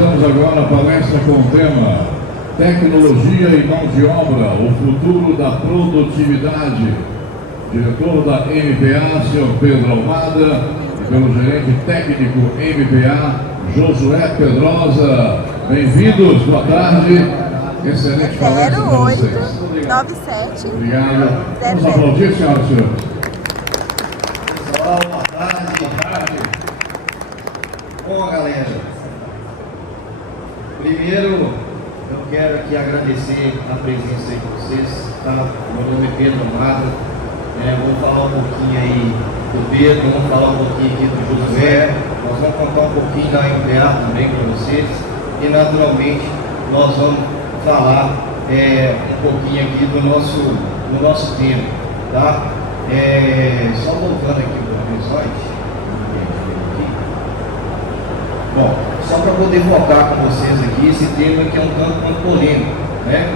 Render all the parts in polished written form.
Realizamos agora a palestra com o tema Tecnologia e Mão de Obra, o futuro da produtividade. Diretor da MPA, senhor Pedro Almada, e pelo gerente técnico MPA, Josué Pedrosa. Bem-vindos, boa tarde. Excelente palestra para vocês. 9897. Obrigado. Vamos aplaudir, senhoras e senhores. Pessoal, boa tarde. Bom, galera, primeiro eu quero aqui agradecer a presença aí de vocês, tá? Meu nome é Pedro Amado, vou falar um pouquinho aí do Pedro, vamos falar um pouquinho aqui do Josué, nós vamos contar um pouquinho da MPA também para vocês e naturalmente nós vamos falar um pouquinho aqui do nosso tema, tá? Só voltando aqui para o slide. Bom, só para poder focar com vocês aqui esse tema que é um tanto muito polêmico, né?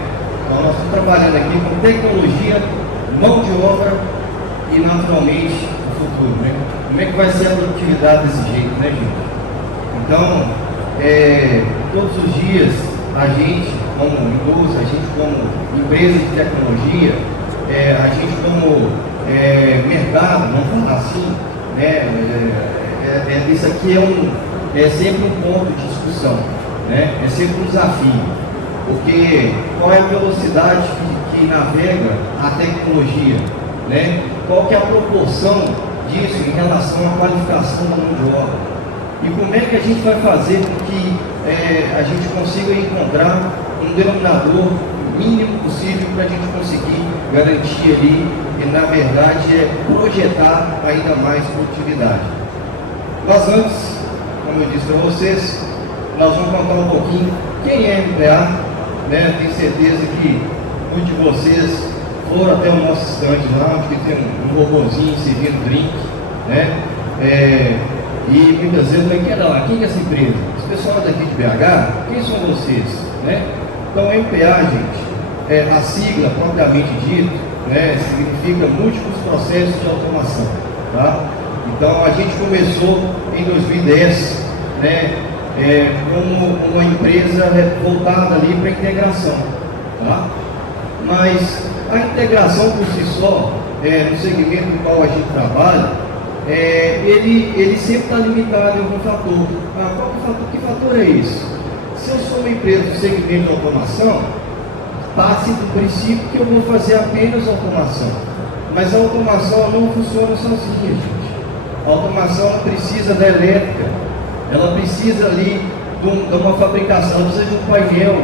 Então nós estamos trabalhando aqui com tecnologia, mão de obra e naturalmente o futuro, né? Como é que vai ser a produtividade desse jeito, né, gente? Então, todos os dias a gente como indústria, a gente como empresa de tecnologia, a gente como mercado, vamos falar assim, né? Isso aqui é sempre um ponto de discussão, né? É sempre um desafio, porque qual é a velocidade que navega a tecnologia, né? Qual que é a proporção disso em relação à qualificação da mão de obra? E como é que a gente vai fazer com que a gente consiga encontrar um denominador mínimo possível para a gente conseguir garantir ali e na verdade projetar ainda mais produtividade. Mas antes, como eu disse para vocês, nós vamos contar um pouquinho quem é a MPA, né? Tenho certeza que muitos de vocês foram até o nosso estande lá, onde tem um robôzinho servindo drink, né? E muitas vezes vai querer lá, quem é essa empresa? Esse pessoal daqui de BH, quem são vocês? Né? Então MPA, gente, a sigla propriamente dito, né, significa múltiplos processos de automação, tá? Então a gente começou em 2010, né, como uma empresa voltada ali para a integração, tá? Mas a integração por si só, no segmento no qual a gente trabalha, ele sempre está limitado em algum fator. Que fator é esse? Se eu sou uma empresa do segmento de automação, parte do princípio que eu vou fazer apenas automação. Mas a automação não funciona sozinha, gente. A automação precisa da elétrica, ela precisa ali de uma fabricação, ela precisa de um painel,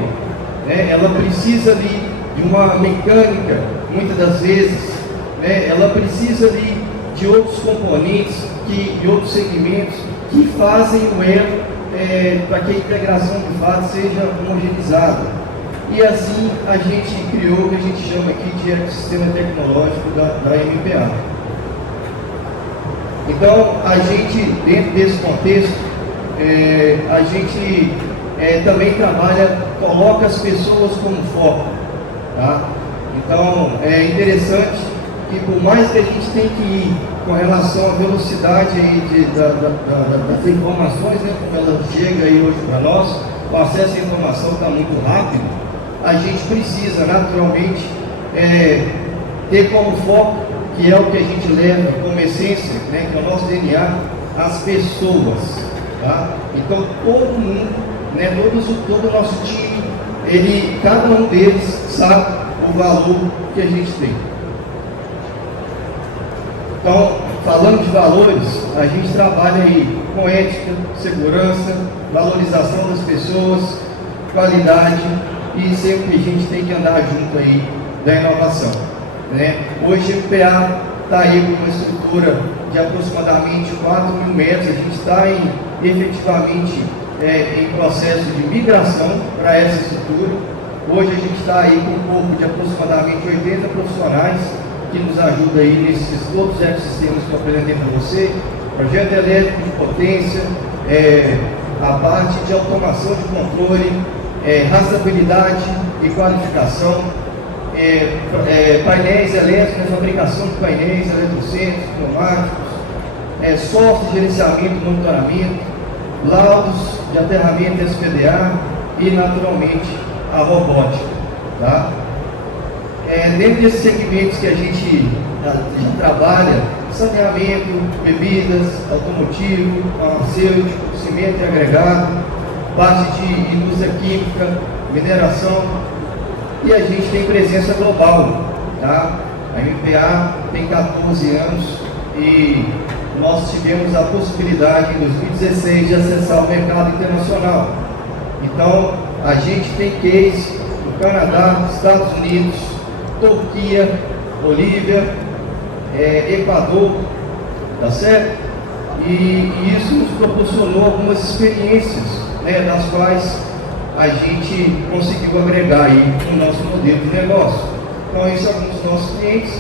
né? Ela precisa ali de uma mecânica, muitas das vezes, né? Ela precisa ali de outros componentes, de outros segmentos que fazem o elo para que a integração de fato seja homogeneizada. E assim a gente criou o que a gente chama aqui de ecossistema tecnológico da MPA. Então, a gente, dentro desse contexto, a gente também trabalha, coloca as pessoas como foco, tá? Então, é interessante que por mais que a gente tenha que ir com relação à velocidade aí das informações, né, como ela chega aí hoje para nós, o acesso à informação está muito rápido, a gente precisa naturalmente ter como foco, que é o que a gente leva como essência, né, que é o nosso DNA, as pessoas, tá? Então todo mundo, né, todo o nosso time, cada um deles sabe o valor que a gente tem. Então, falando de valores, a gente trabalha aí com ética, segurança, valorização das pessoas, qualidade e sempre a gente tem que andar junto aí da inovação, né? Hoje o MPA está aí com uma estrutura de aproximadamente 4.000 metros, a gente está efetivamente em processo de migração para essa estrutura. Hoje a gente está aí com um corpo de aproximadamente 80 profissionais que nos ajuda aí nesses todos os ecossistemas que eu apresentei para você, projeto elétrico de potência, a parte de automação de controle, rastreabilidade e qualificação, painéis elétricos, fabricação de painéis eletrocêntricos, pneumáticos, software de gerenciamento e monitoramento, laudos, de aterramento SPDA e, naturalmente, a robótica. Tá? Dentro desses segmentos que a gente já trabalha, saneamento, bebidas, automotivo, farmacêutico, cimento e agregado, parte de indústria química, mineração, e a gente tem presença global. Tá? A MPA tem 14 anos e nós tivemos a possibilidade em 2016 de acessar o mercado internacional. Então, a gente tem case no Canadá, Estados Unidos, Turquia, Bolívia, Equador, tá certo? E isso nos proporcionou algumas experiências, né, das quais a gente conseguiu agregar aí no nosso modelo de negócio. Então, isso é alguns dos nossos clientes.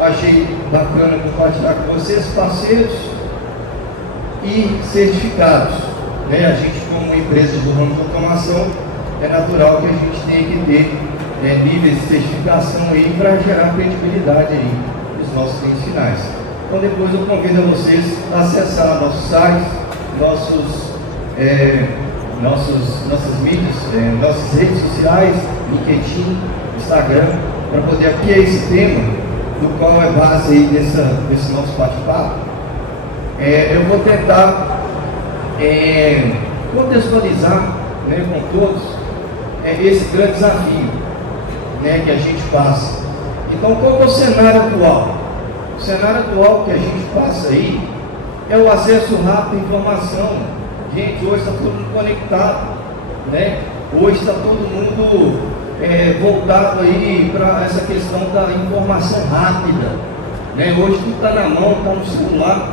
Achei bacana compartilhar com vocês, parceiros e certificados. Né? A gente, como empresa do ramo de automação, é natural que a gente tenha que ter níveis de certificação aí para gerar credibilidade aí nos nossos clientes finais. Então, depois eu convido a vocês a acessar nosso site, nossas mídias, nossas redes sociais, LinkedIn, Instagram, para poder ampliar esse tema, do qual é base aí desse nosso bate-papo. Eu vou tentar contextualizar, né, com todos esse grande desafio, né, que a gente passa. Então, qual é o cenário atual? O cenário atual que a gente passa aí é o acesso rápido à informação. Gente, hoje está todo mundo conectado, né? Hoje está todo mundo voltado aí para essa questão da informação rápida, né? Hoje tudo está na mão, está no celular,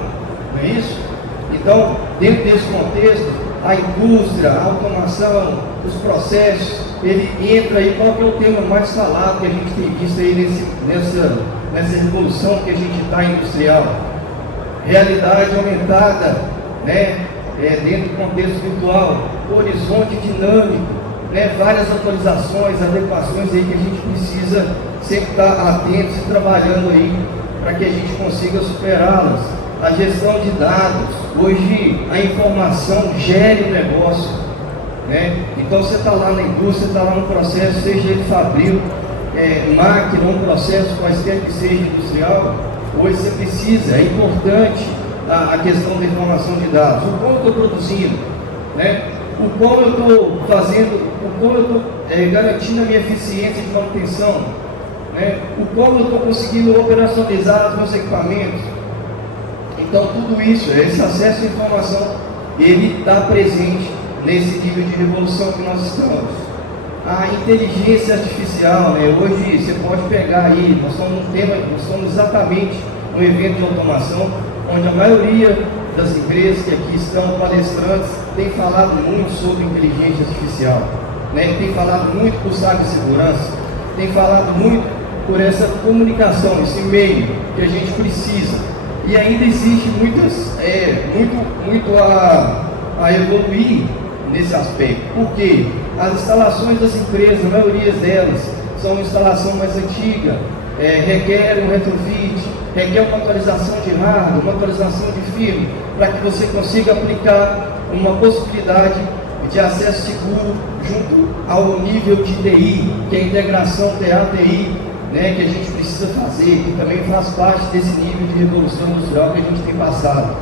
não é isso? Então, dentro desse contexto, a indústria, a automação, os processos, ele entra aí. Qual que é o tema mais falado que a gente tem visto aí nessa revolução que a gente está industrial? Realidade aumentada, né? Dentro do contexto virtual, horizonte dinâmico, né? Várias atualizações, adequações aí que a gente precisa sempre estar atentos e trabalhando aí para que a gente consiga superá-las. A gestão de dados, hoje a informação gere o negócio, né? Então você está lá na indústria, está lá no processo, seja ele fabril, máquina, um processo quaisquer que seja industrial, hoje você precisa, é importante a questão da informação de dados, o qual eu estou produzindo, né? O qual eu estou fazendo, o qual eu estou garantindo a minha eficiência de manutenção, né? O qual eu estou conseguindo operacionalizar os meus equipamentos. Então, tudo isso, esse acesso à informação, ele está presente nesse nível de revolução que nós estamos. A inteligência artificial, né? Hoje você pode pegar aí, nós estamos exatamente no evento de automação, onde a maioria das empresas que aqui estão, palestrantes, tem falado muito sobre inteligência artificial, né? Tem falado muito por cibersegurança, tem falado muito por essa comunicação, esse meio que a gente precisa. E ainda existe muito a evoluir nesse aspecto. Por quê? As instalações das empresas, a maioria delas, são uma instalação mais antiga, requer um retrofit, requer uma atualização de hardware, uma atualização de firmware, para que você consiga aplicar uma possibilidade de acesso seguro junto ao nível de TI, que é a integração TA-TI, né, que a gente precisa fazer, que também faz parte desse nível de revolução industrial que a gente tem passado.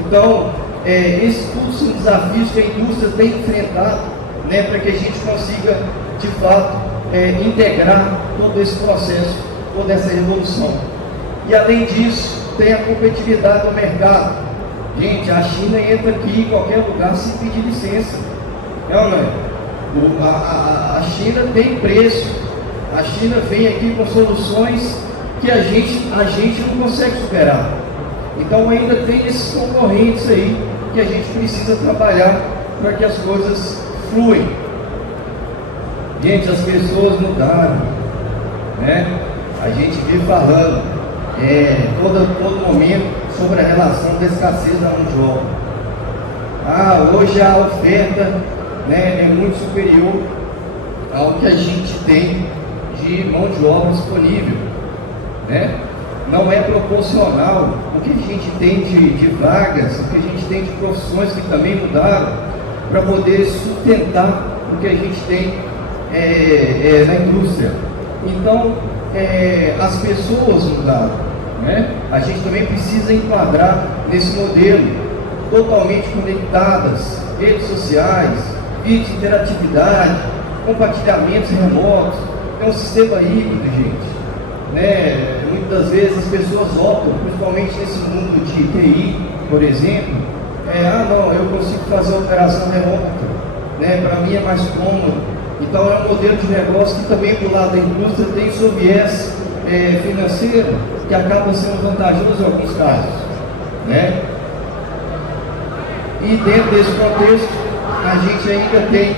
Então, esses tudo são desafios que a indústria tem enfrentado, né, para que a gente consiga, de fato, integrar todo esse processo, toda essa revolução. E além disso, tem a competitividade do mercado. Gente, a China entra aqui em qualquer lugar sem pedir licença. Não é? A China tem preço. A China vem aqui com soluções que a gente não consegue superar. Então ainda tem esses concorrentes aí que a gente precisa trabalhar para que as coisas fluem. Gente, as pessoas mudaram, né? A gente vive falando todo momento sobre a relação da escassez da mão de obra. Hoje a oferta, né, é muito superior ao que a gente tem de mão de obra disponível, né? Não é proporcional o que a gente tem de vagas, o que a gente tem de profissões que também mudaram. para poder sustentar o que a gente tem na indústria. Então, as pessoas mudaram, né? A gente também precisa enquadrar nesse modelo, totalmente conectadas, redes sociais, vídeo de interatividade, compartilhamentos remotos, é um sistema híbrido, gente, né? Muitas vezes as pessoas optam, principalmente nesse mundo de TI, por exemplo, não, eu consigo fazer a operação remota, né? Para mim é mais cômodo. Então é um modelo de negócio que também do lado da indústria tem seu viés financeiro, que acaba sendo vantajoso em alguns casos, né? E dentro desse contexto, a gente ainda tem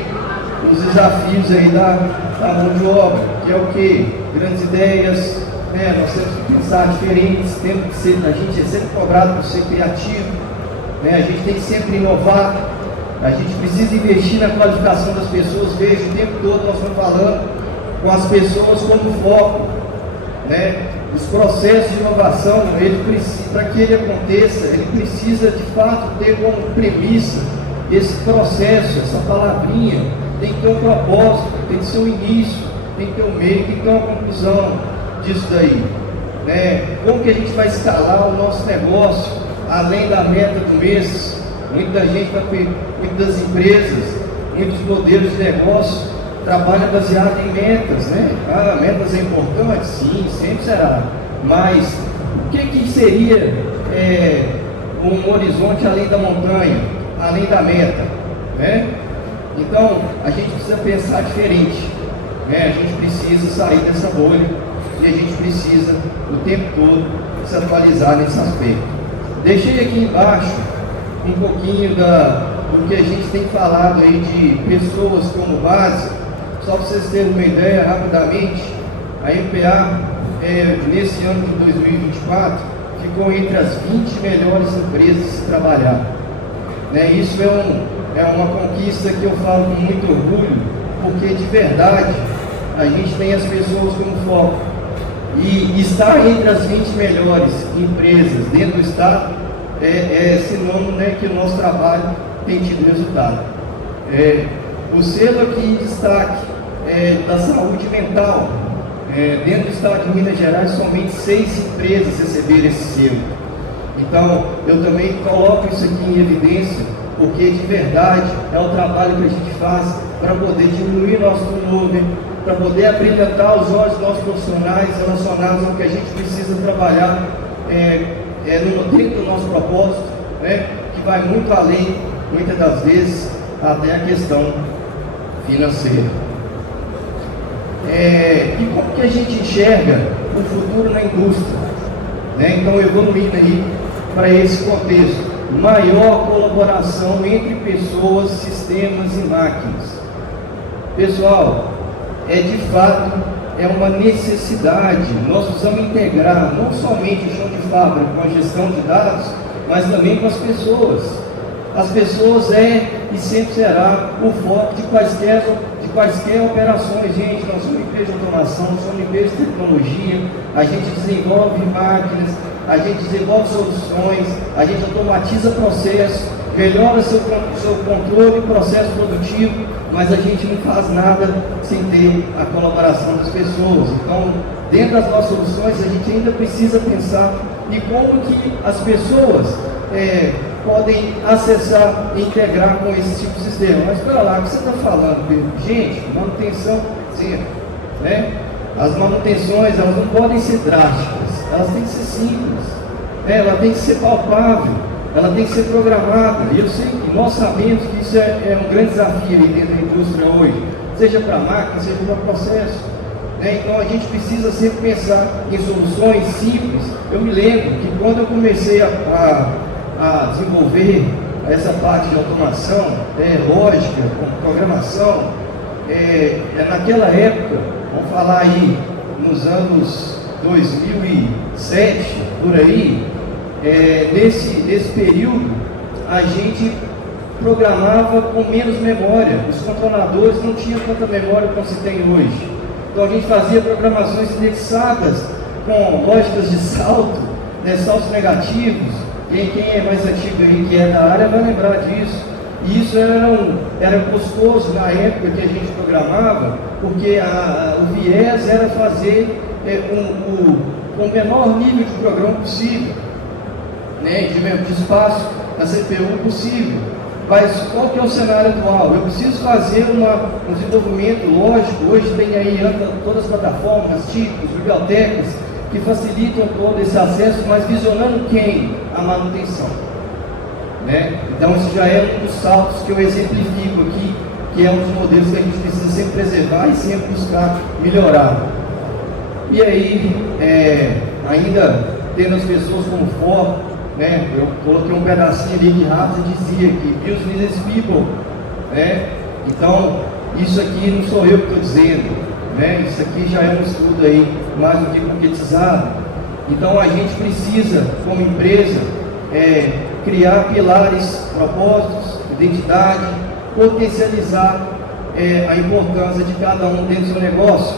os desafios aí da mão de obra, que é o quê? Grandes ideias, né? Nós temos que pensar diferentes, a gente é sempre cobrado por ser criativo, né? A gente tem que sempre inovar, a gente precisa investir na qualificação das pessoas. Veja, o tempo todo nós estamos falando com as pessoas como foco, né? Os processos de inovação, para que ele aconteça, ele precisa de fato ter como premissa esse processo, essa palavrinha, tem que ter um propósito, tem que ser um início, tem que ter um meio, tem que ter uma conclusão disso daí, né? Como que a gente vai escalar o nosso negócio, além da meta do mês? Muita gente, muitas empresas, muitos modelos de negócio trabalham baseado em metas, né? Metas é importante? Sim, sempre será. Mas o que seria um horizonte além da montanha, além da meta, né? Então, a gente precisa pensar diferente, né? A gente precisa sair dessa bolha e a gente precisa, o tempo todo, se atualizar nesse aspecto. Deixei aqui embaixo um pouquinho do que a gente tem falado aí de pessoas como base, só para vocês terem uma ideia rapidamente. A MPA, nesse ano de 2024, ficou entre as 20 melhores empresas de se trabalhar, né? Isso é uma conquista que eu falo com muito orgulho, porque de verdade a gente tem as pessoas como foco, e estar entre as 20 melhores empresas dentro do estado é sinônimo, né, que o nosso trabalho tem tido resultado. O selo aqui em destaque da saúde mental, dentro do estado de Minas Gerais, somente 6 empresas receberam esse selo. Então, eu também coloco isso aqui em evidência, porque de verdade é o trabalho que a gente faz para poder diminuir nosso turnover, para poder abrilhantar os olhos dos nossos profissionais relacionados ao que a gente precisa trabalhar dentro do nosso propósito, né, que vai muito além, muitas das vezes, até a questão financeira. E como que a gente enxerga o futuro na indústria, né? Então, evoluindo aí para esse contexto, maior colaboração entre pessoas, sistemas e máquinas. Pessoal, de fato, é uma necessidade. Nós precisamos integrar não somente o chão de fábrica com a gestão de dados, mas também com as pessoas. As pessoas e sempre será o foco de quaisquer operações. Gente, nós somos uma empresa de automação, somos uma empresa de tecnologia, a gente desenvolve máquinas, a gente desenvolve soluções, a gente automatiza processos, melhora seu controle e processo produtivo, mas a gente não faz nada sem ter a colaboração das pessoas. Então, dentro das nossas soluções, a gente ainda precisa pensar em como que as pessoas podem acessar e integrar com esse tipo de sistema. Mas para lá, o que você está falando, Pedro? Gente, manutenção, sim, né? As manutenções, elas não podem ser drásticas, elas têm que ser simples, né? Ela tem que ser palpável, ela tem que ser programada. E eu sei que nós sabemos que isso é um grande desafio aí dentro da indústria hoje, seja para a máquina, seja para o processo, né? Então a gente precisa sempre pensar em soluções simples. Eu me lembro que quando eu comecei a desenvolver essa parte de automação, lógica, programação, naquela época, vamos falar aí nos anos 2007, por aí, nesse período, a gente programava com menos memória. Os controladores não tinham tanta memória como se tem hoje. Então a gente fazia programações indexadas com lógicas de salto, né, saltos negativos. Quem é mais antigo aí, que é da área, vai lembrar disso. E isso era custoso na época que a gente programava, porque o viés era fazer com o menor nível de programa possível, né, de espaço da CPU possível. Mas qual que é o cenário atual? Eu preciso fazer um desenvolvimento lógico. Hoje tem aí todas as plataformas, tipos, bibliotecas, que facilitam todo esse acesso, mas visionando quem? A manutenção. Né? Então, isso já é um dos saltos que eu exemplifico aqui, que é um dos modelos que a gente precisa sempre preservar e sempre buscar melhorar. E aí, ainda tendo as pessoas como foco, né? Eu coloquei um pedacinho ali que Rafa dizia que business people, né? Então, isso aqui não sou eu que estou dizendo, né? Isso aqui já é um estudo aí mais do que concretizado. Então, a gente precisa, como empresa, criar pilares, propósitos, identidade, potencializar a importância de cada um dentro do seu negócio,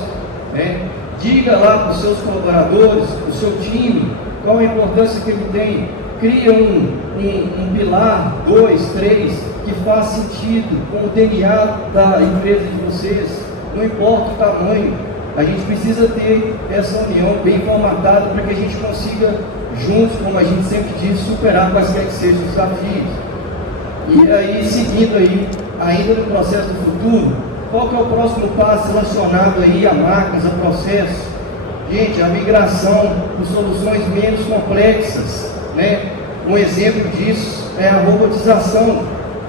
né? Diga lá para os seus colaboradores, para o seu time, qual a importância que ele tem. Cria um pilar, 2, 3, que faz sentido com o DNA da empresa de vocês. Não importa o tamanho, a gente precisa ter essa união bem formatada para que a gente consiga, juntos, como a gente sempre diz, superar quaisquer que sejam os desafios. E aí, seguindo aí, ainda no processo do futuro, qual que é o próximo passo relacionado aí a máquinas, a processos? Gente, a migração por soluções menos complexas, né? Um exemplo disso é a robotização,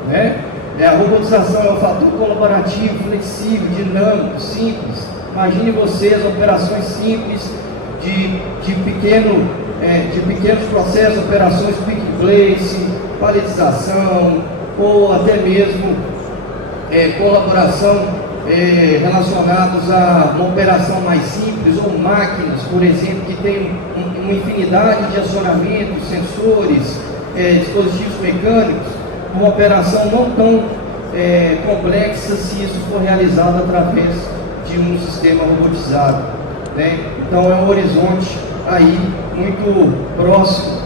né? A robotização é um fator colaborativo, flexível, dinâmico, simples. Imagine você as operações simples de pequenos processos, operações pick and place, paletização, ou até mesmo colaboração relacionados a uma operação mais simples, ou máquinas, por exemplo, que tem uma infinidade de acionamentos, sensores, dispositivos mecânicos, uma operação não tão complexa se isso for realizado através de um sistema robotizado, né? Então é um horizonte aí muito próximo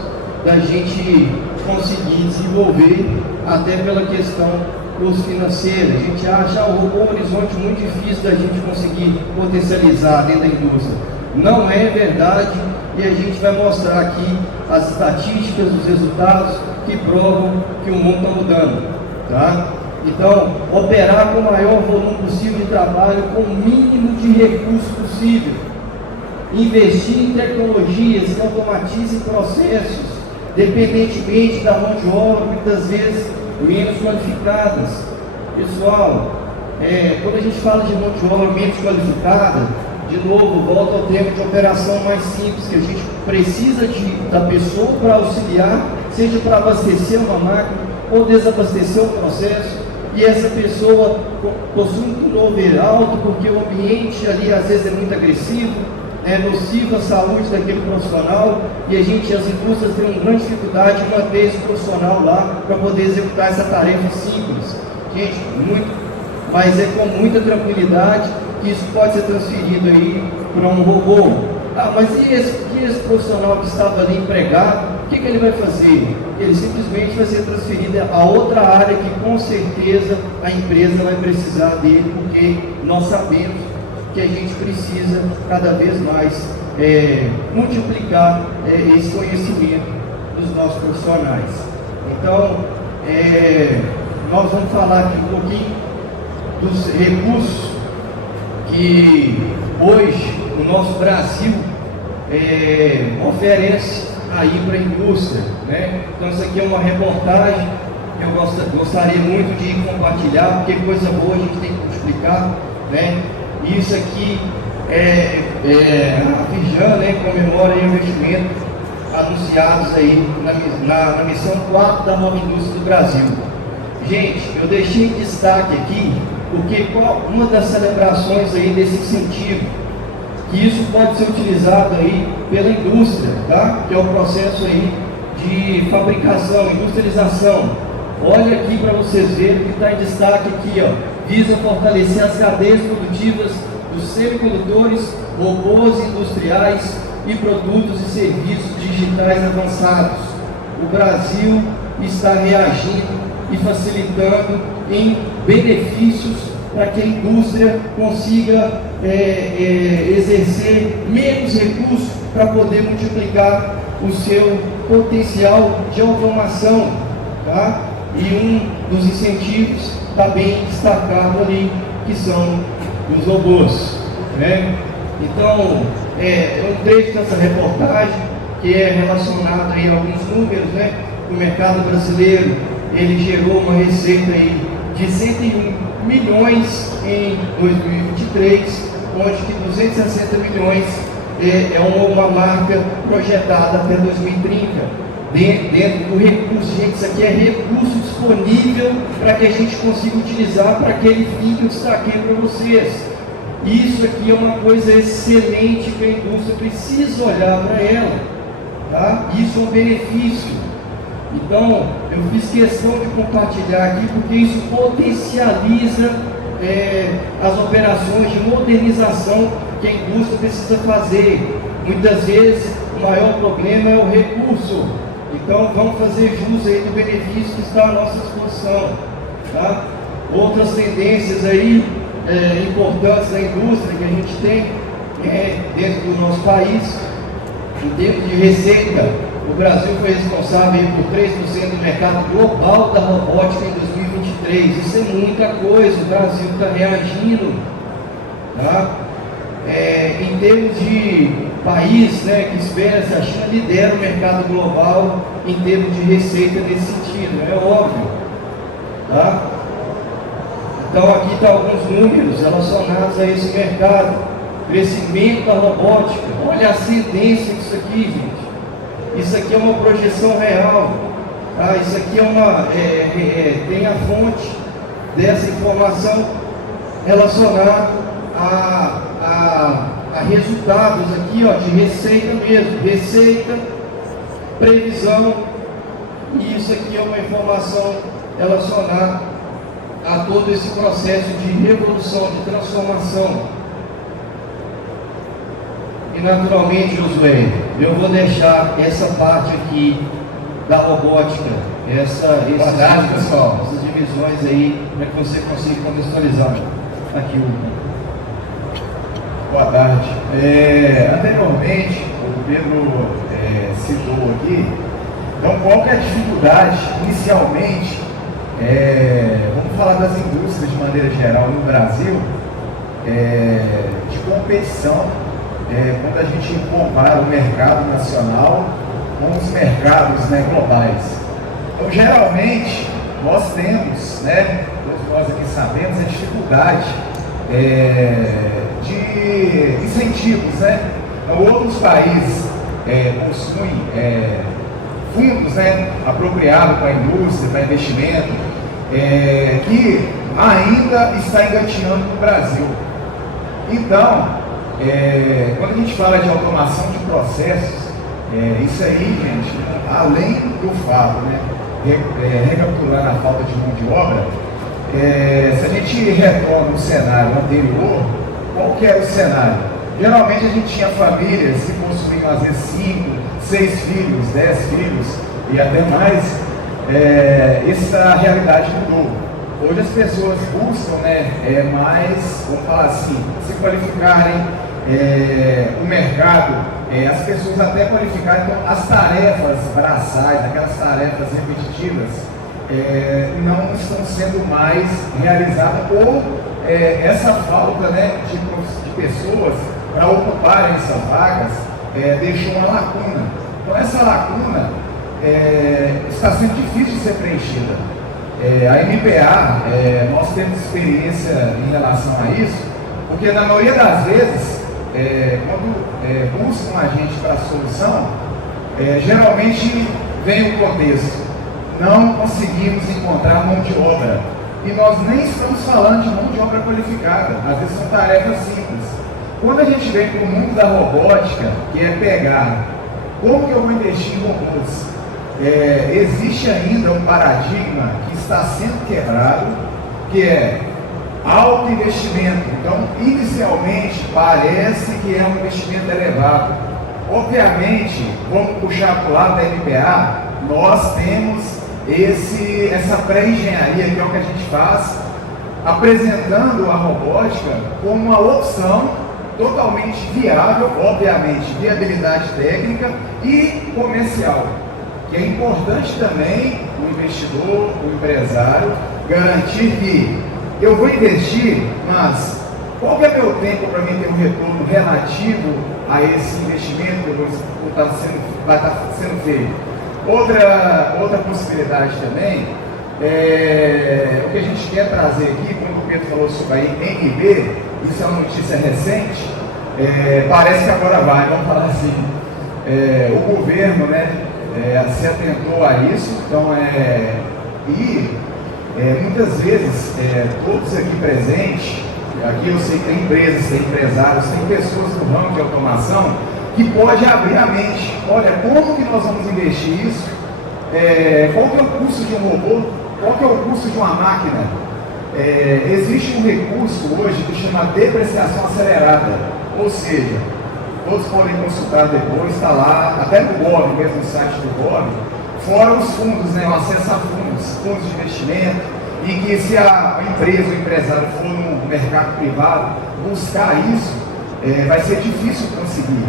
da gente conseguir desenvolver, até pela questão financeira. A gente acha o robô um horizonte muito difícil da gente conseguir potencializar dentro da indústria. Não é verdade, e a gente vai mostrar aqui as estatísticas, os resultados que provam que o mundo está mudando, tá? Então, operar com o maior volume possível de trabalho, com o mínimo de recursos possível, investir em tecnologias que automatizem processos, dependentemente da mão de obra, muitas vezes menos qualificadas. Pessoal, quando a gente fala de mão de obra menos qualificada, de novo, volta ao termo de operação mais simples, que a gente precisa da pessoa para auxiliar, seja para abastecer uma máquina ou desabastecer o processo, e essa pessoa possui um turnover alto, porque o ambiente ali às vezes é muito agressivo, é nocivo à saúde daquele profissional, e as indústrias têm uma grande dificuldade de manter esse profissional lá para poder executar essa tarefa simples. Gente, mas é com muita tranquilidade que isso pode ser transferido aí para um robô. Mas e esse profissional que estava ali empregado, o que ele vai fazer? Ele simplesmente vai ser transferido a outra área que com certeza a empresa vai precisar dele, porque nós sabemos que a gente precisa cada vez mais multiplicar esse conhecimento dos nossos profissionais. Então, nós vamos falar aqui um pouquinho dos recursos que hoje o nosso Brasil oferece aí para a indústria, né? Então isso aqui é uma reportagem que eu gostaria muito de compartilhar, porque coisa boa a gente tem que multiplicar, né? E isso aqui a Fijan, né, comemora o investimento anunciados aí na missão 4 da nova indústria do Brasil. Gente, eu deixei em destaque aqui porque uma das celebrações aí desse incentivo, que isso pode ser utilizado aí pela indústria, tá? Que é o processo aí de fabricação, industrialização. Olha aqui para vocês verem que está em destaque aqui, ó, visa fortalecer as cadeias produtivas dos semicondutores, robôs industriais e produtos e serviços digitais avançados. O Brasil está reagindo e facilitando em benefícios para que a indústria consiga exercer menos recursos para poder multiplicar o seu potencial de automação, tá? E um dos incentivos está bem destacado ali, que são os robôs, né? Então, um trecho dessa reportagem que é relacionado aí a alguns números, né? O mercado brasileiro, ele gerou uma receita aí de 101 milhões em 2023, onde que 260 milhões é uma marca projetada até 2030. Dentro do recurso, gente, isso aqui é recurso disponível para que a gente consiga utilizar para aquele fim que eu destaquei para vocês. Isso aqui é uma coisa excelente que a indústria precisa olhar para ela, tá? Isso é um benefício. Então, eu fiz questão de compartilhar aqui porque isso potencializa as operações de modernização que a indústria precisa fazer. Muitas vezes o maior problema é o recurso. Então vamos fazer jus aí do benefício que está à nossa disposição, tá? Outras tendências aí importantes da indústria que a gente tem dentro do nosso país, em termos de receita, o Brasil foi responsável por 3% do mercado global da robótica em 2023. Isso é muita coisa, o Brasil está reagindo, tá? Em termos de país, né, que espera-se, a China lidera o mercado global em termos de receita nesse sentido, é óbvio, tá? Então aqui estão alguns números relacionados a esse mercado, crescimento da robótica, olha a ascendência disso aqui, gente, isso aqui é uma projeção real, tá? Isso aqui tem a fonte dessa informação relacionada a resultados aqui, ó, de receita mesmo, receita, previsão, e isso aqui é uma informação relacionada a todo esse processo de revolução, de transformação. E naturalmente, Josué, eu vou deixar essa parte aqui da robótica, essas divisões aí, para que você consiga contextualizar aqui o. Boa tarde. Anteriormente, o Pedro citou aqui, então qual que é a dificuldade, inicialmente, vamos falar das indústrias de maneira geral no Brasil, de competição, quando a gente compara o mercado nacional com os mercados, né, globais. Então, geralmente, nós temos, né, todos nós aqui sabemos, a dificuldade de incentivos, né? Então, outros países possuem fundos, né, apropriados para a indústria, para investimento, que ainda está engatinhando no Brasil. Então, quando a gente fala de automação de processos, isso aí, gente, além do fato, né, recapitulando a falta de mão de obra, se a gente retorna no cenário anterior, qual que era o cenário? Geralmente a gente tinha famílias que possuíam às vezes 5, 6 filhos, 10 filhos e até mais. Essa realidade mudou. Hoje as pessoas buscam, né, mais, vamos falar assim, se qualificarem, o mercado, as pessoas até qualificarem, então, as tarefas braçais, aquelas tarefas repetitivas, não estão sendo mais realizadas, ou essa falta, né, de pessoas para ocuparem essas vagas deixou uma lacuna. Então essa lacuna está sendo difícil de ser preenchida. A MPA, nós temos experiência em relação a isso, porque na maioria das vezes, quando buscam a gente para a solução, geralmente vem o contexto. Não conseguimos encontrar mão de obra. E nós nem estamos falando de mão de obra qualificada. Às vezes são tarefas simples. Quando a gente vem para o mundo da robótica, que é pegar como que eu vou investir em robôs, existe ainda um paradigma que está sendo quebrado, que é alto investimento. Então, inicialmente, parece que é um investimento elevado. Obviamente, vamos puxar para o lado da MPA, nós temos essa pré-engenharia, que é o que a gente faz, apresentando a robótica como uma opção totalmente viável, obviamente, viabilidade técnica e comercial, que é importante também o investidor, o empresário, garantir que eu vou investir, mas qual que é meu tempo para mim ter um retorno relativo a esse investimento que vai estar sendo feito? Outra possibilidade também é o que a gente quer trazer aqui, quando o Pedro falou sobre a NB, isso é uma notícia recente, parece que agora vai, vamos falar assim, o governo, né, se atentou a isso, então muitas vezes todos aqui presentes, aqui eu sei que tem empresas, tem empresários, tem pessoas no ramo de automação que pode abrir a mente. Olha, como que nós vamos investir isso? Qual que é o custo de um robô? Qual que é o custo de uma máquina? Existe um recurso hoje que chama depreciação acelerada, ou seja, todos podem consultar depois, está lá, até no Gov, mesmo no site do Gov, fora os fundos, né, o acesso a fundos de investimento, em que se a empresa, o empresário for no mercado privado buscar isso, vai ser difícil conseguir.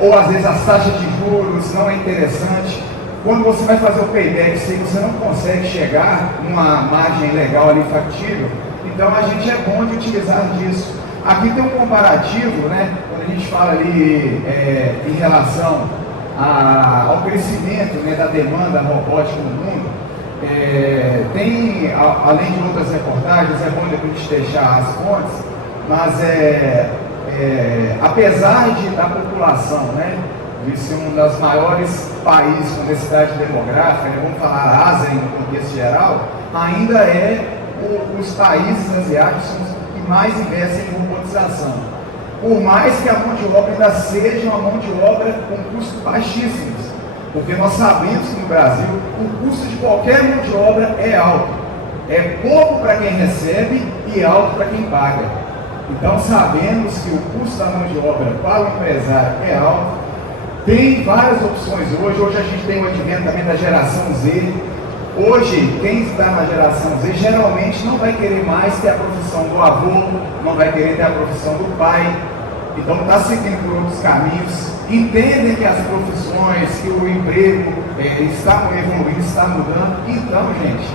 Ou às vezes as taxas de juros não é interessante. Quando você vai fazer o payback, se você não consegue chegar numa margem legal ali factível, então a gente é bom de utilizar disso. Aqui tem um comparativo, né, quando a gente fala ali em relação ao crescimento, né, da demanda robótica no mundo. Tem, além de outras reportagens, é bom depois a gente deixar as fontes, mas apesar da população, né, de ser um dos maiores países com densidade demográfica, né, vamos falar a Ásia em contexto geral, ainda os países asiáticos são os que mais investem em robotização. Por mais que a mão de obra ainda seja uma mão de obra com custos baixíssimos, porque nós sabemos que no Brasil o custo de qualquer mão de obra é alto. É pouco para quem recebe e alto para quem paga. Então sabemos que o custo da mão de obra para o empresário é alto. Tem várias opções hoje. Hoje a gente tem o advento também da geração Z. Hoje, quem está na geração Z geralmente não vai querer mais ter a profissão do avô, não vai querer ter a profissão do pai. Então está seguindo por outros caminhos. Entendem que as profissões, que o emprego está evoluindo, está mudando. Então, gente,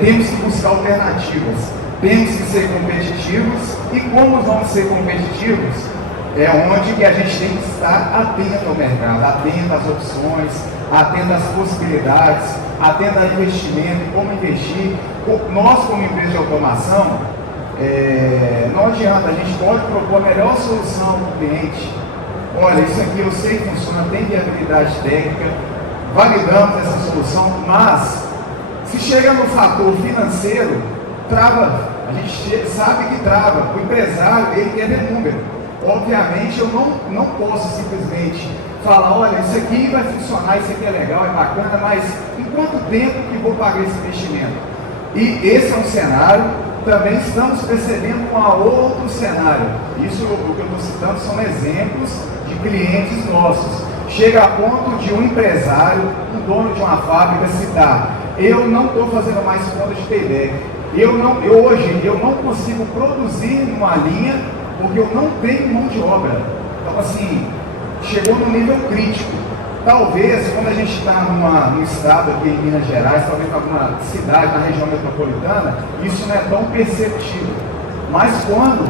temos que buscar alternativas. Temos que ser competitivos. E como vamos ser competitivos? É onde que a gente tem que estar atento ao mercado, atento às opções, atento às possibilidades, atento ao investimento, como investir. Nós, como empresa de automação, não adianta, a gente pode propor a melhor solução para o cliente. Olha, isso aqui eu sei que funciona, tem viabilidade técnica, validamos essa solução, mas se chega no fator financeiro, trava. A gente sabe que trava. O empresário, ele quer ver número. Obviamente, eu não posso simplesmente falar, olha, isso aqui vai funcionar, isso aqui é legal, é bacana, mas em quanto tempo que vou pagar esse investimento? E esse é um cenário. Também estamos percebendo um outro cenário. Isso, o que eu estou citando, são exemplos de clientes nossos. Chega a ponto de um empresário, um dono de uma fábrica citar, eu não estou fazendo mais conta de payback. Hoje eu não consigo produzir numa linha porque eu não tenho mão de obra. Então assim, chegou num nível crítico. Talvez, quando a gente está num estado aqui em Minas Gerais, talvez em alguma cidade, na região metropolitana, isso não é tão perceptível. Mas quando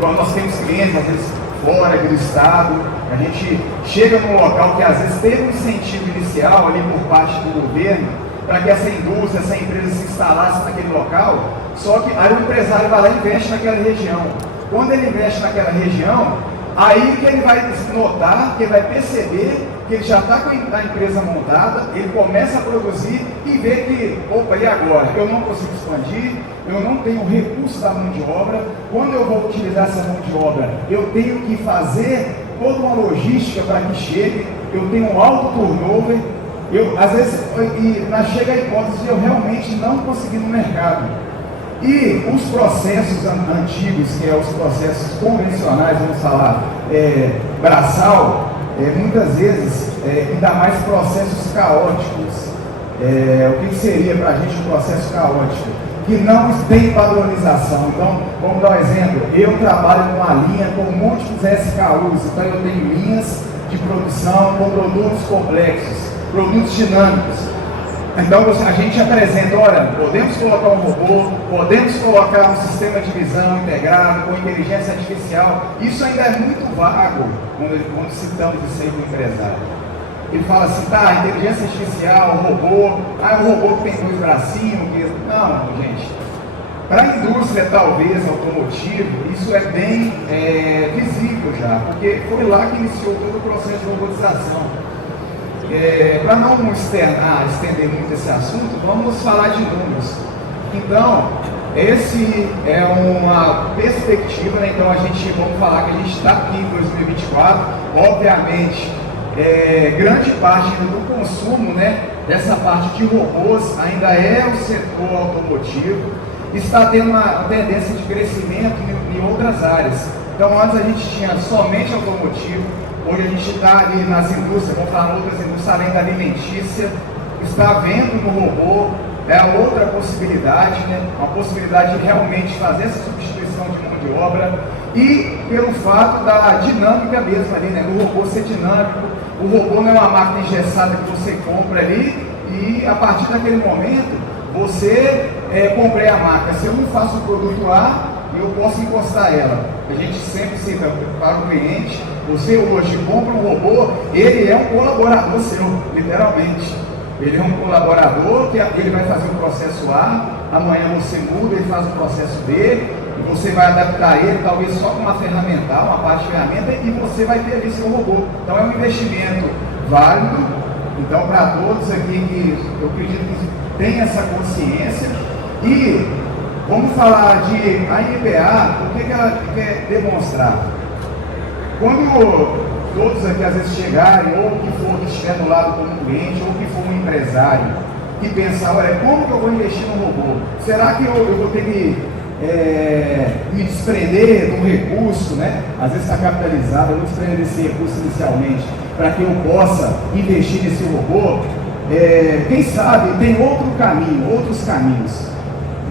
nós temos clientes, às vezes fora do estado, a gente chega num local que às vezes teve um incentivo inicial ali por parte do governo, para que essa indústria, essa empresa se instalasse naquele local, só que aí o empresário vai lá e investe naquela região. Quando ele investe naquela região, aí que ele vai notar, que ele vai perceber que ele já está com a empresa montada, ele começa a produzir e vê que, opa, e agora? Eu não consigo expandir, eu não tenho recurso da mão de obra. Quando eu vou utilizar essa mão de obra, eu tenho que fazer toda uma logística para que chegue, eu tenho um alto turnover, às vezes chega a hipótese de eu realmente não conseguir no mercado. E os processos antigos, que são os processos convencionais, vamos falar, braçal, muitas vezes, ainda mais processos caóticos. O que seria para a gente um processo caótico? Que não tem padronização. Então, vamos dar um exemplo. Eu trabalho com uma linha com múltiplos SKUs, então eu tenho linhas de produção com produtos complexos, produtos dinâmicos. Então a gente apresenta, olha, podemos colocar um robô, podemos colocar um sistema de visão integrado com inteligência artificial. Isso ainda é muito vago quando citamos isso aí para o empresário. Ele fala assim, tá, inteligência artificial, robô, o robô que tem 2 bracinhos, não, gente. Para a indústria, talvez, automotiva, isso é bem visível já, porque foi lá que iniciou todo o processo de robotização. Para não estender muito esse assunto, vamos falar de números. Então, esse é uma perspectiva, né? Então vamos falar que a gente está aqui em 2024, obviamente, grande parte do consumo, né, dessa parte de robôs ainda é o setor automotivo, está tendo uma tendência de crescimento em outras áreas. Então, antes a gente tinha somente automotivo, hoje a gente está ali nas indústrias, vamos falar em outras indústrias, além da alimentícia, está vendo no robô outra possibilidade, né? Uma possibilidade de realmente fazer essa substituição de mão de obra, e pelo fato da dinâmica mesmo ali, né? O robô ser dinâmico, o robô não é uma máquina engessada que você compra ali e a partir daquele momento você comprei a máquina. Se eu não faço o produto A, eu posso encostar ela. A gente sempre cita para o cliente, você hoje compra um robô, ele é um colaborador seu, literalmente. Ele é um colaborador que ele vai fazer o processo A, amanhã você muda, ele faz o processo B, e você vai adaptar ele, talvez só com uma ferramental, uma parte de ferramenta, e você vai ter ali seu robô. Então é um investimento válido. Então, para todos aqui que eu acredito que tem essa consciência, e vamos falar de a NPA, o que ela quer demonstrar? Quando todos aqui às vezes chegarem, ou que for que estiver do lado como cliente, ou que for um empresário, e pensar, olha, como que eu vou investir no robô? Será que eu vou ter que me desprender de um recurso, né? Às vezes está capitalizado, eu vou desprender desse recurso inicialmente, para que eu possa investir nesse robô? Quem sabe tem outros caminhos.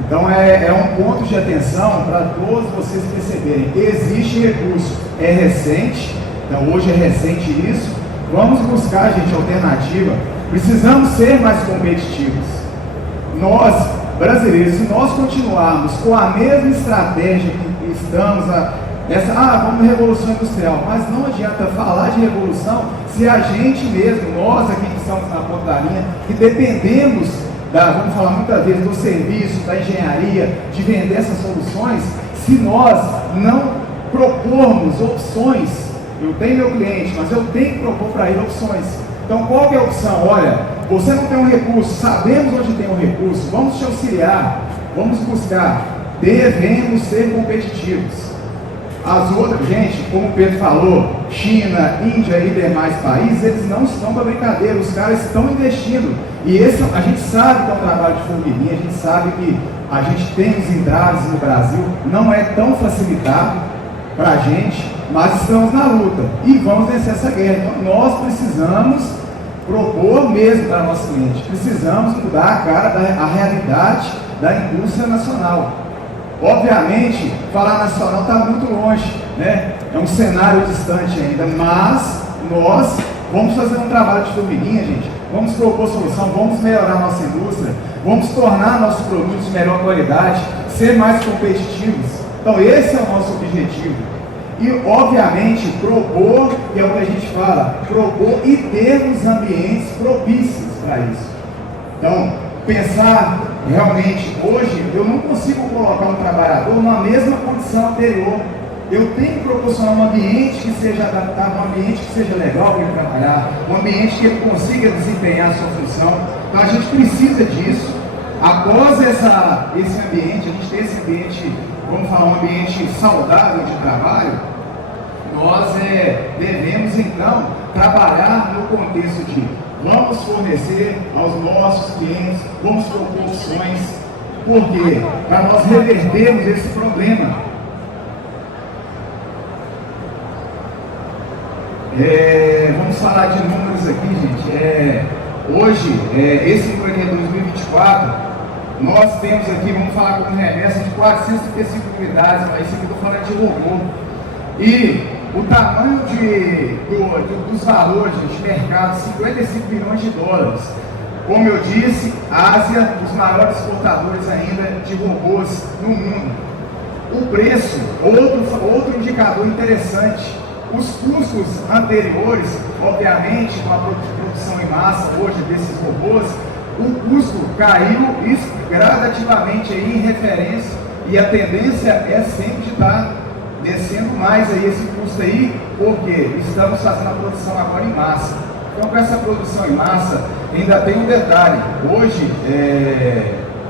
Então é um ponto de atenção para todos vocês perceberem. Existe recurso, é recente, então hoje é recente isso. Vamos buscar, gente, alternativa. Precisamos ser mais competitivos. Nós, brasileiros, se nós continuarmos com a mesma estratégia que estamos, vamos revolução industrial, mas não adianta falar de revolução se a gente mesmo, nós aqui que estamos na ponta da linha, que dependemos vamos falar muitas vezes do serviço, da engenharia, de vender essas soluções, se nós não propormos opções. Eu tenho meu cliente, mas eu tenho que propor para ele opções. Então qual que é a opção? Olha, você não tem um recurso, sabemos onde tem um recurso, vamos te auxiliar, vamos buscar, devemos ser competitivos. As outras, gente, como o Pedro falou, China, Índia e demais países, eles não estão para brincadeira, os caras estão investindo. E a gente sabe que é um trabalho de formiguinha, a gente sabe que a gente tem os entraves no Brasil, não é tão facilitado para a gente, mas estamos na luta e vamos vencer essa guerra. Então nós precisamos propor mesmo para o nosso cliente, precisamos mudar a cara a realidade da indústria nacional. Obviamente, falar nacional está muito longe, né? É um cenário distante ainda, mas nós vamos fazer um trabalho de formiguinha, gente. Vamos propor solução, vamos melhorar nossa indústria, vamos tornar nossos produtos de melhor qualidade, ser mais competitivos. Então esse é o nosso objetivo. E obviamente propor, que é o que a gente fala, propor e termos ambientes propícios para isso. Então, pensar realmente, hoje eu não consigo colocar um trabalhador na mesma condição anterior. Eu tenho que proporcionar um ambiente que seja adaptado, um ambiente que seja legal para ele trabalhar, um ambiente que ele consiga desempenhar a sua função. Então a gente precisa disso. Após esse ambiente, a gente ter esse ambiente, vamos falar, um ambiente saudável de trabalho, nós devemos então trabalhar no contexto de vamos fornecer aos nossos clientes, vamos propor opções. Por quê? Para nós revertermos esse problema. vamos falar de números aqui, gente. Hoje, esse número aqui é 2024, nós temos aqui, vamos falar com remessa de 435 unidades, mas isso aqui eu estou falando de robô. E o tamanho dos valores, gente, de mercado, 55 bilhões de dólares. Como eu disse, a Ásia, os maiores exportadores ainda de robôs no mundo. O preço, outro indicador interessante, os custos anteriores, obviamente, com a produção em massa hoje desses robôs, o custo caiu gradativamente aí em referência, e a tendência é sempre de estar descendo mais aí esse custo aí, porque estamos fazendo a produção agora em massa. Então, com essa produção em massa, ainda tem um detalhe. Hoje,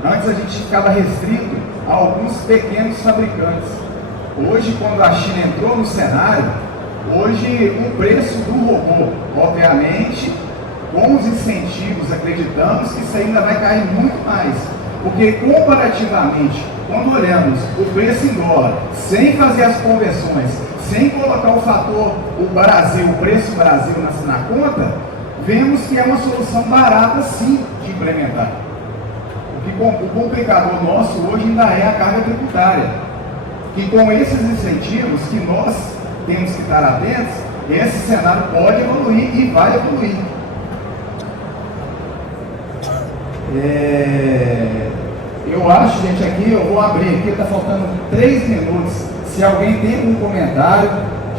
antes a gente ficava restrito a alguns pequenos fabricantes. Hoje, quando a China entrou no cenário, hoje o preço do robô, obviamente, com os incentivos, acreditamos que isso ainda vai cair muito mais. Porque comparativamente, quando olhamos o preço em dólar, sem fazer as conversões, sem colocar o fator Brasil, o preço Brasil na conta, vemos que é uma solução barata sim de implementar. O complicador nosso hoje ainda é a carga tributária. E com esses incentivos que nós temos que estar atentos, esse cenário pode evoluir e vai evoluir. Eu acho, gente, aqui, eu vou abrir aqui, está faltando 3 minutos. Se alguém tem algum comentário,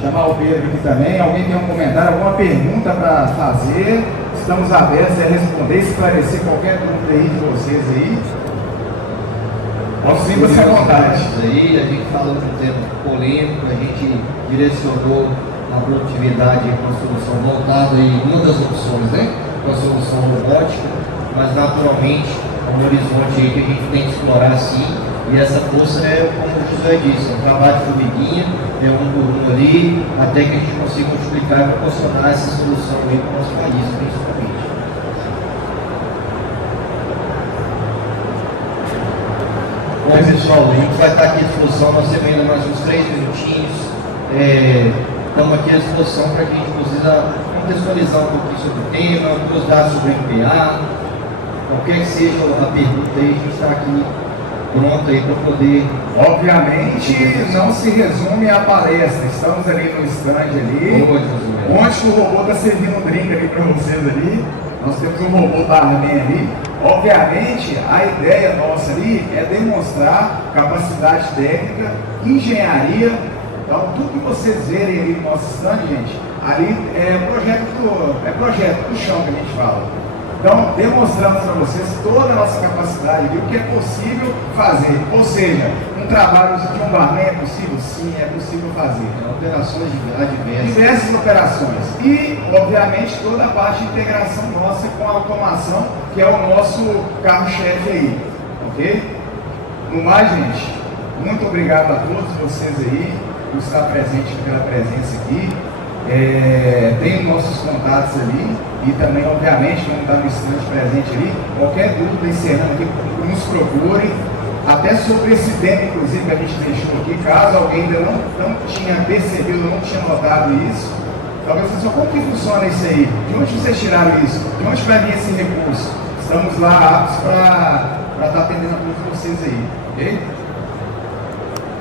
chamar o Pedro aqui também, alguém tem um comentário, alguma pergunta para fazer, estamos abertos a responder, esclarecer qualquer dúvida aí de vocês aí. Posso vir à vontade. Aí, a gente falou de um tema polêmico, a gente direcionou a produtividade com a solução voltada em uma das opções, né? Com a solução robótica, mas naturalmente é um horizonte aí que a gente tem que explorar sim, e essa força é, como o José disse, é um trabalho de formiguinha, é um por um ali, até que a gente consiga multiplicar e proporcionar essa solução aí para o nosso país, principalmente. Bom, pessoal, o link vai estar aqui à disposição, nós temos ainda mais uns 3 minutinhos. Estamos aqui à disposição para que a gente consiga contextualizar um pouquinho sobre o tema, os dados sobre o MPA, qualquer que seja a pergunta aí, a gente está aqui pronto aí para poder... Obviamente, não se resume à palestra, estamos ali no stand ali, onde o robô está servindo um drink ali para vocês ali, nós temos um robô barman ali. Obviamente, a ideia nossa ali é demonstrar capacidade técnica, engenharia. Então, tudo que vocês verem ali no nosso stand, gente, ali é projeto do chão que a gente fala. Então, demonstramos para vocês toda a nossa capacidade ali, o que é possível fazer. Ou seja, um trabalho de um barman é possível? Sim, é possível fazer. Operações diversas. Diversas operações. E, obviamente, toda a parte de integração nossa com a automação, que é o nosso carro-chefe aí. Ok? No mais, gente, muito obrigado a todos vocês aí por estar presente pela presença aqui. Tem nossos contatos ali e também, obviamente, vamos estar no stand presente ali. Qualquer dúvida encerrando aqui, nos procure. Até sobre esse tema, inclusive, que a gente deixou aqui, caso alguém ainda não tinha percebido, não tinha notado isso, talvez você só, como que funciona isso aí? De onde vocês tiraram isso? De onde vai vir esse recurso? Estamos lá aptos para estar atendendo a todos vocês aí, ok?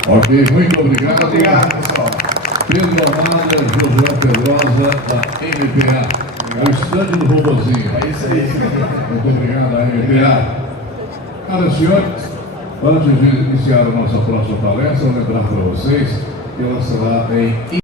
Ok, muito obrigado. Muito obrigado, pessoal. Pedro Amada, Josué Pedrosa, da MPA. É o stand do robozinho. É isso aí. Muito obrigado, MPA. Caros senhores, antes de iniciar a nossa próxima palestra, vou lembrar para vocês que ela será em